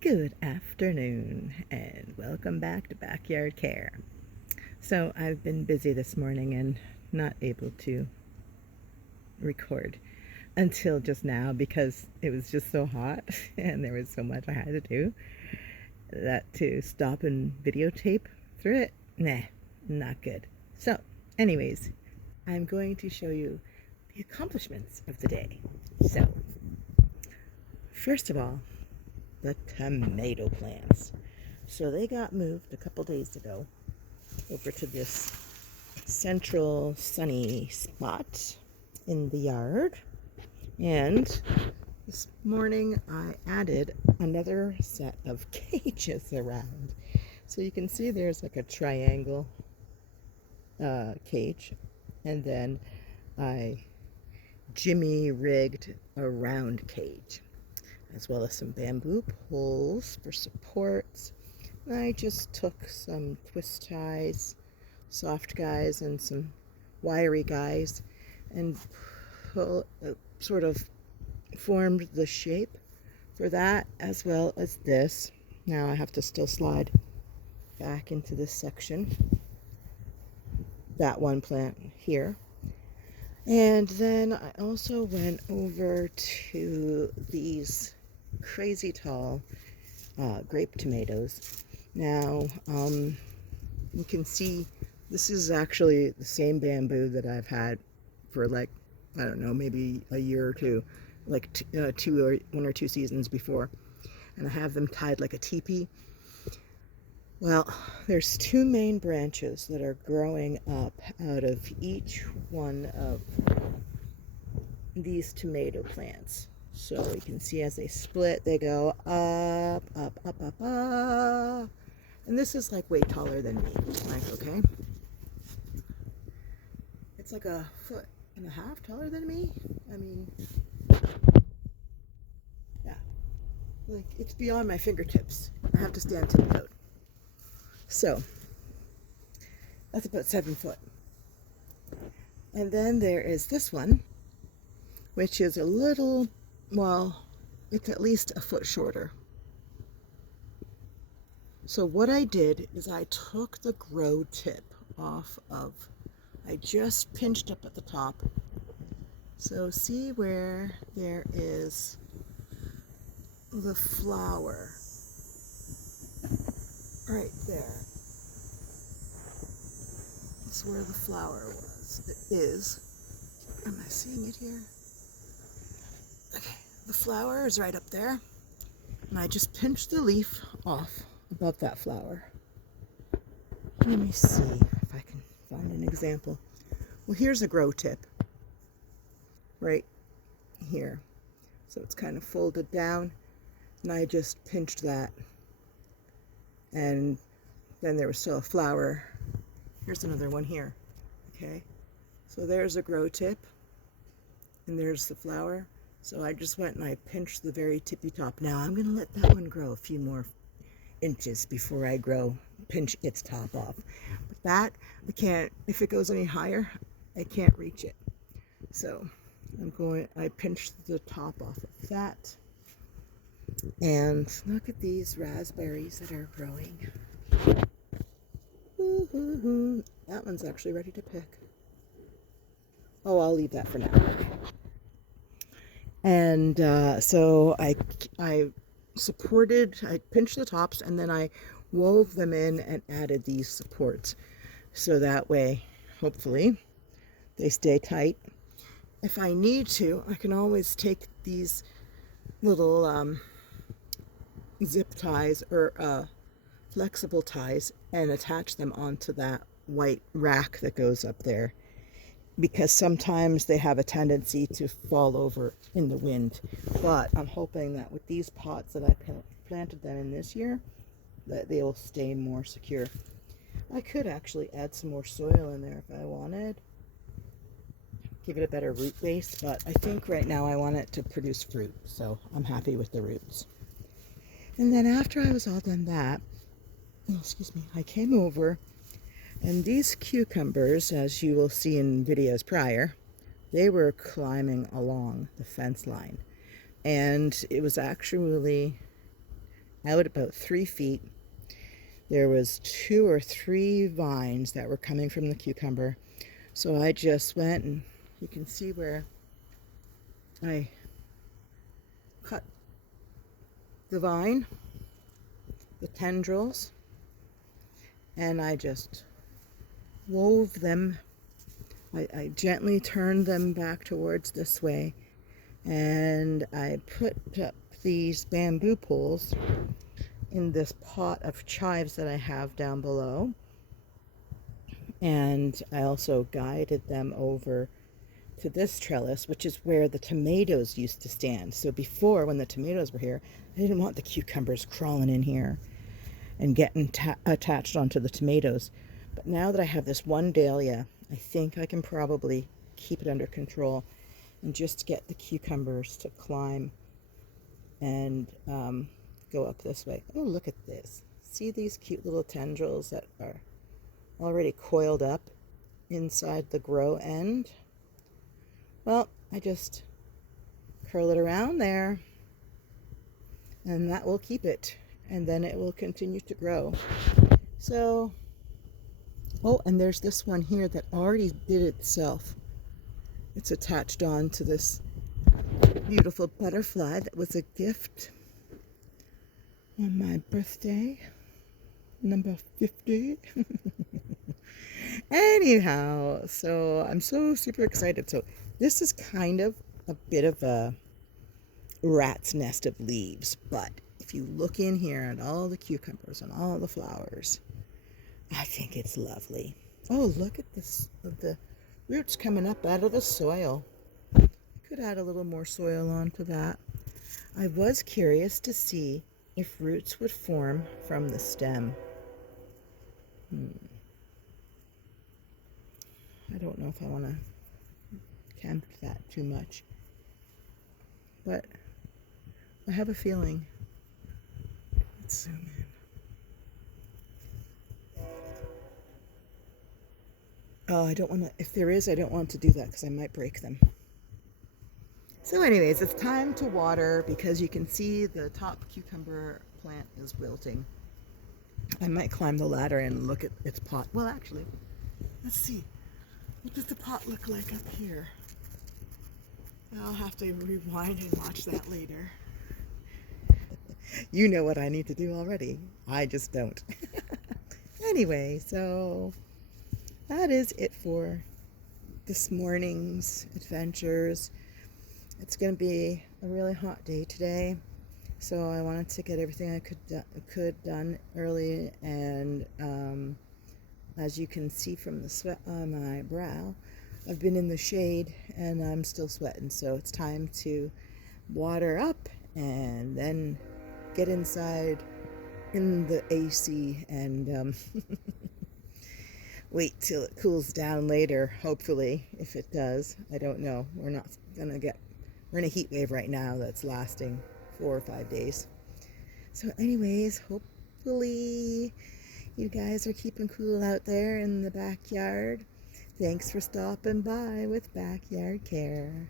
Good afternoon and welcome back to Backyard Care. So I've been busy this morning and not able to record until just now because it was just so hot and there was so much I had to do that to stop and videotape through it, not good. So anyways, I'm going to show you the accomplishments of the day. So first of all, the tomato plants. So they got moved a couple days ago over to this central sunny spot in the yard. And this morning I added another set of cages around. So you can see there's like a triangle cage. And then I jimmy rigged a round cage, as well as some bamboo poles for supports. And I just took some twist ties, soft guys, and some wiry guys, and sort of formed the shape for that, as well as this. Now I have to still slide back into this section, that one plant here. And then I also went over to these crazy tall grape tomatoes. Now you can see this is actually the same bamboo that I've had for, like, I don't know, maybe a year or two, like one or two seasons before, and I have them tied like a teepee. Well, there's two main branches that are growing up out of each one of these tomato plants. So you can see as they split, they go up, up, up, up, up. And this is like way taller than me. Like, okay. It's like 1.5 feet taller than me. I mean, yeah. Like, it's beyond my fingertips. I have to stand 10 foot. So, that's about 7 foot. And then there is this one, which is a little, well, it's at least a foot shorter. So what I did is I took the grow tip off of, I just pinched up at the top. So see where there is the flower right there. That's where the flower is. Am I seeing it here? Okay, the flower is right up there. And I just pinched the leaf off above that flower. Let me see if I can find an example. Well, here's a grow tip right here. So it's kind of folded down, and I just pinched that. And then there was still a flower. Here's another one here. Okay, so there's a grow tip, and there's the flower. So I just went and I pinched the very tippy top. Now I'm going to let that one grow a few more inches before I pinch its top off. But that, I can't, if it goes any higher, I can't reach it. So I pinched the top off of that. And look at these raspberries that are growing. That one's actually ready to pick. Oh, I'll leave that for now. And so I pinched the tops, and then I wove them in and added these supports. So that way, hopefully, they stay tight. If I need to, I can always take these little zip ties or flexible ties and attach them onto that white rack that goes up there, because sometimes they have a tendency to fall over in the wind. But I'm hoping that with these pots that I planted them in this year, that they will stay more secure. I could actually add some more soil in there if I wanted, give it a better root base, but I think right now I want it to produce fruit, so I'm happy with the roots. And then after I was all done that, I came over, and these cucumbers, as you will see in videos prior, they were climbing along the fence line. And it was actually out about 3 feet. There was 2 or 3 vines that were coming from the cucumber. So I just went, and you can see where I cut the vine, the tendrils, and I just wove them. I gently turned them back towards this way, and I put up these bamboo poles in this pot of chives that I have down below, and I also guided them over to this trellis, which is where the tomatoes used to stand. So before, when the tomatoes were here, I didn't want the cucumbers crawling in here and getting attached onto the tomatoes. But now that I have this one dahlia, I think I can probably keep it under control and just get the cucumbers to climb and go up this way. Oh, look at this. See these cute little tendrils that are already coiled up inside the grow end? Well, I just curl it around there, and that will keep it, and then it will continue to grow. So, oh, and there's this one here that already did itself. It's attached on to this beautiful butterfly that was a gift on my birthday, number 50. Anyhow, so I'm so super excited. So this is kind of a bit of a rat's nest of leaves, but if you look in here at all the cucumbers and all the flowers, I think it's lovely. Oh, look at this, the roots coming up out of the soil. I could add a little more soil onto that. I was curious to see if roots would form from the stem. I don't know if I want to camp that too much, but I have a feeling. Let's zoom in. Oh, I don't want to, if there is, I don't want to do that because I might break them. So anyways, it's time to water because you can see the top cucumber plant is wilting. I might climb the ladder and look at its pot. Well, actually, let's see. What does the pot look like up here? I'll have to rewind and watch that later. You know what I need to do already. I just don't. Anyway, so that is it for this morning's adventures. It's going to be a really hot day today, so I wanted to get everything I could done early, and as you can see from the sweat on my brow, I've been in the shade and I'm still sweating, so it's time to water up and then get inside in the AC and wait till it cools down later, hopefully. If it does, I don't know. We're in a heat wave right now that's lasting 4 or 5 days. So anyways, hopefully you guys are keeping cool out there in the backyard. Thanks for stopping by with Backyard Care.